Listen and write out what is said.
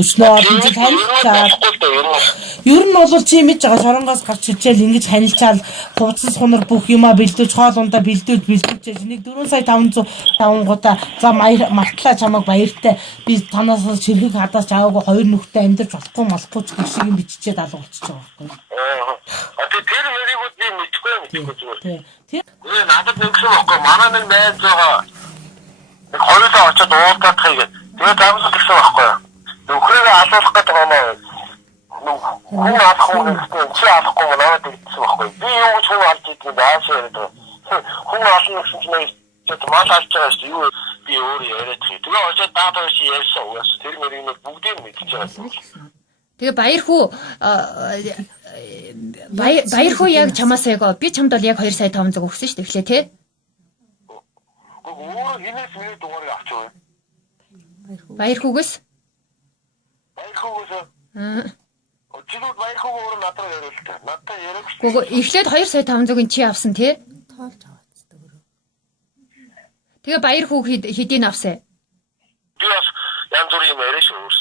өснөө олон жил танилцаад. Ер нь бол чи мэдж байгаа шоронгоос гарч ичээл ингэж танилцаал хувцас хунар бүх юмаа бэлдүүж хоол ундаа бэлдүүж нэг 4 сая 500 давангуудаа за мартлаа чамайг баяртай би танаас ширхэг хадаас аваагүй хоёр нүхтэй амьдарч болохгүй ч гэх шиг юм биччихээд алга болчихж байгаа байхгүй. Тэр мэрийгүүд би мэдгүй зүгээр. Тэгээ надад нэгсэн байхгүй манай нэг найз байгаа. Нэг хоёулаа очиод уудаад хайгээд тэгээ давсан гэсэн байхгүй. Нөхрөө алуулах гэдэг юм аа. Хүн алахгүй гэсэн чи алахгүй надад гэсэн байхгүй. Би юу ч хүн алж идэх юм бааш яриад. Хүн ална гэсэн чинь тэгээд мал алж байгаа шүү юу би өөрөө яриад байгаа. Тэгээ очиод даадаа чи ярьсан уус тэр мэрийг бүгдийг мэдчихэж байгаа. Тэгээ баяр хүү яг чамаас яг би чамд бол яг 2 сая 500 өгсөн шүү дээ эхлээ тий. Өөр хинээс миний дугаарыг авчихваа. Баяр хүүгээс? Чигүүд баяр хүү өөр надад яриултаа. Надад яриагч. Эхлээд 2 сая 500-ыг чи авсан тий? Тоолж аваацдаг өөрөө. Тэгээ баяр хүү хэдийн авсан? Би бас янз бүрийн яриаш өөр